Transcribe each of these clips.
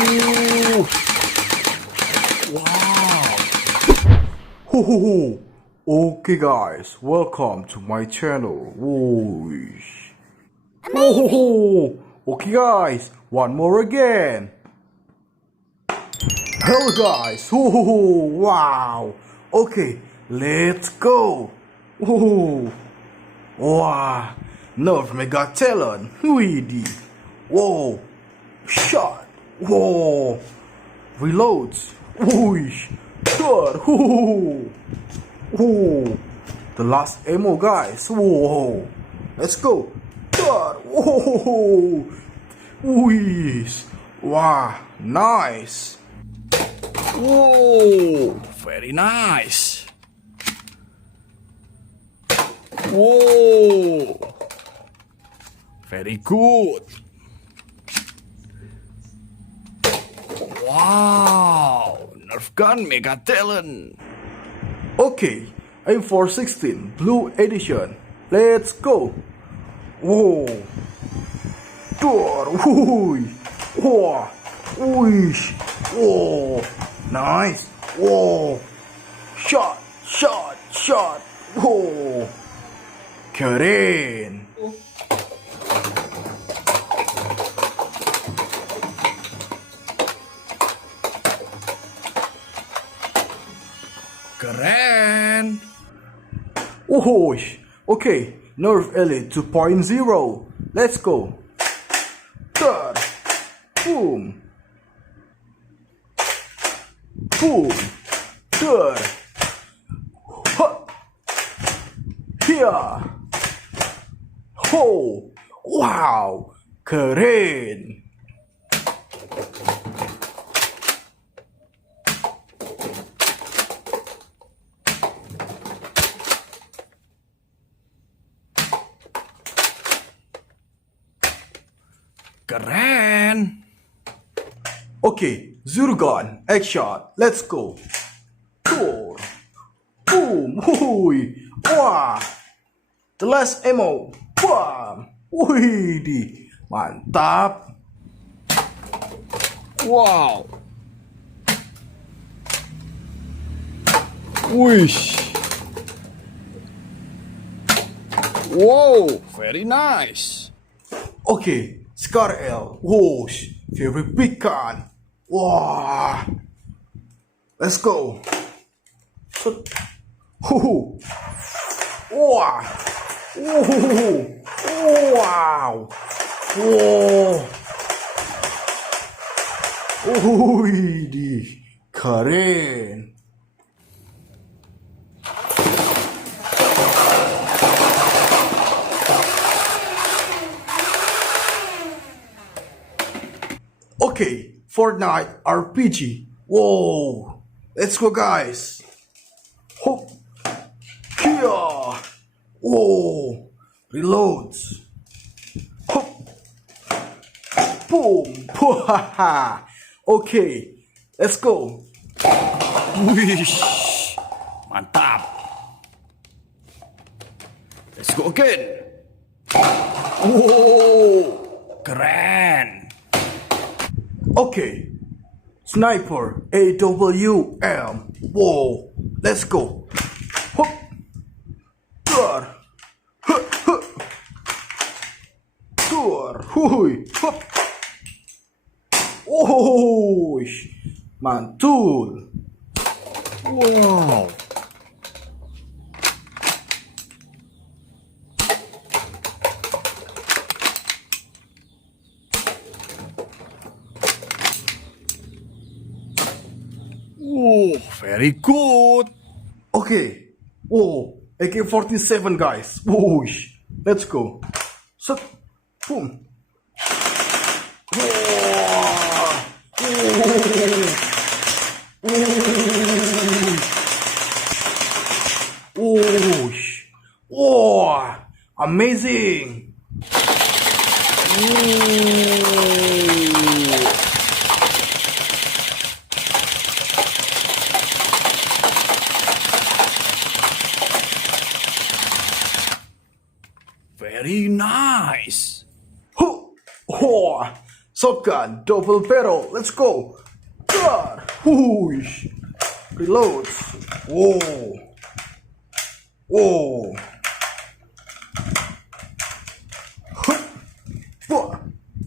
Ooh. Wow. Okay guys, welcome to my channel. Whoosh. Okay guys, one more again. Hello guys. Wow. Okay, let's go. Wow. NERF Mega Talent. Whoa. Shot. Whoa. Reloads. Whoosh. Shot. The last ammo, guys. Whoa. Let's go. Shot. Whoa. Whoosh. Wow. Nice. Whoa. Very nice. Whoa. Very good. Wow, Nerf gun Mega Talent. Okay, M416 Blue Edition. Let's go. Whoa. Whoa. Nice. Whoa. Shot. Whoa. Keren. Keren. Okay, NERF Elite 2.0. Let's go. Third. Boom. Third. Here. Wow. Keren. Keren. Okay, Zurgon, headshot. Let's go. Boom. Wah. The last ammo. Bam. Mantap. Wow. Wish. Whoa, very nice. Okay. Scar L, whoosh, favorite big gun. Wow. Let's go. Wow. Whoa. Keren. Okay, Fortnite RPG. Whoa. Let's go, guys. Here. Whoa. Reloads. Boom. Okay, let's go. Wish. Mantap. Let's go again. Whoa. Keren. Okay, Sniper AWM. Whoa, let's go. Mantul. Wow. Oh, very good. Okay. Oh, AK47 guys. Whoosh. Let's go. Set. Boom. Whoosh. Oh, amazing. Very nice. Shotgun, double barrel. Let's go. God. Whoosh. Reloads. Whoa. Whoa.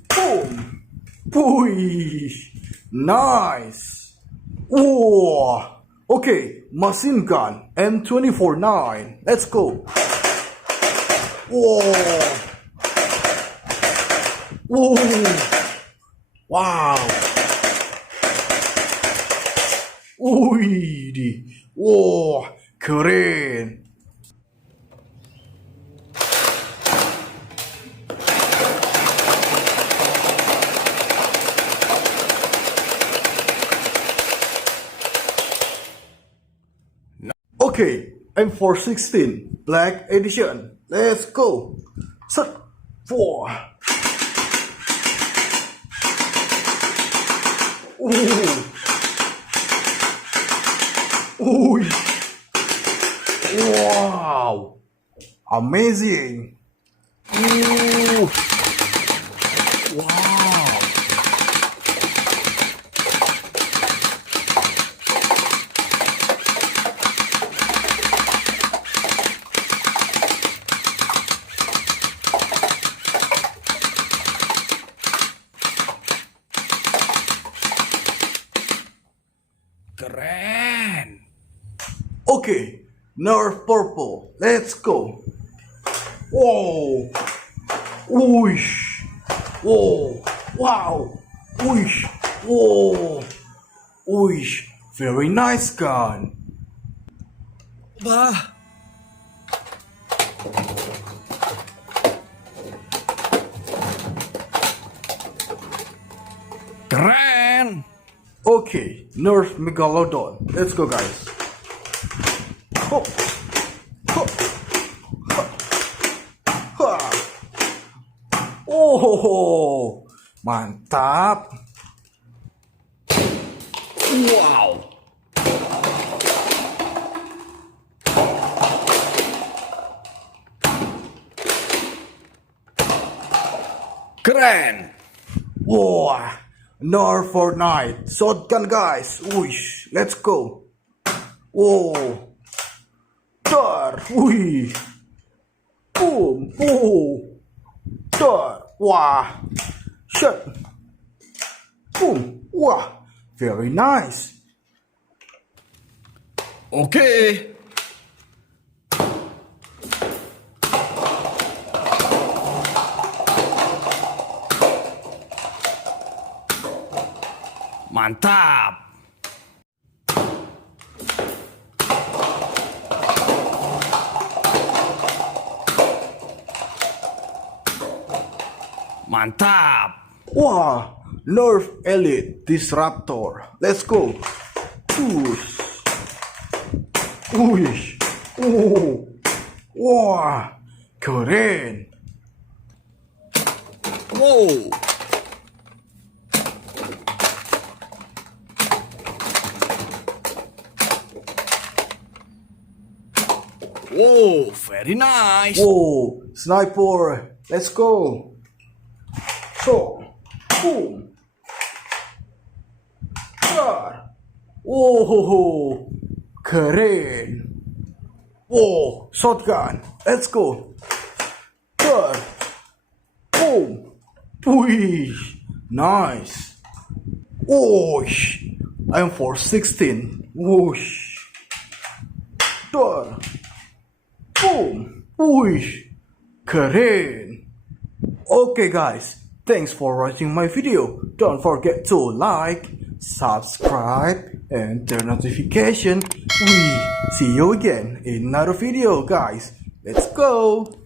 Boom. Whoosh. Nice. Whoa. Okay, machine gun M24-9. Let's go. Whoa. Whoa. Wow. Wih, wow, keren. Okay, M416 Black Edition. Let's go. Set. 4. Ooh. Ooh. Wow. Amazing. Ooh. Wow. Keren. Okay, NERF purple. Let's go. Whoa. Whoosh. Whoa. Wow. Whoosh. Whoa. Whoosh. Very nice gun. Bah. Keren. Okay, NERF Megalodon. Let's go, guys. Hop. Hop. Hop. Ha. Oh, mantap. Wow. Keren. Wah. NERF Fortnite shotgun, guys. Wish, let's go. Whoa. Dar. Wih. Boom. Boom. Dar. Wah. Shot. Boom. Wah. Very nice. Okay. Mantap. Mantap. Wah, NERF Elite Disruptor. Let's go. Push. Push. Oh. Wah, keren. Wow. Whoa, very nice. Whoa, sniper. Let's go. So, boom. Whoa, keren. Whoa, shotgun. Let's go. Boom. Whoosh. Nice. Whoosh. M416. Whoosh. Boom. Whoosh. Keren. Okay, guys. Thanks for watching my video. Don't forget to like, subscribe, and turn notification. We see you again in another video, guys. Let's go.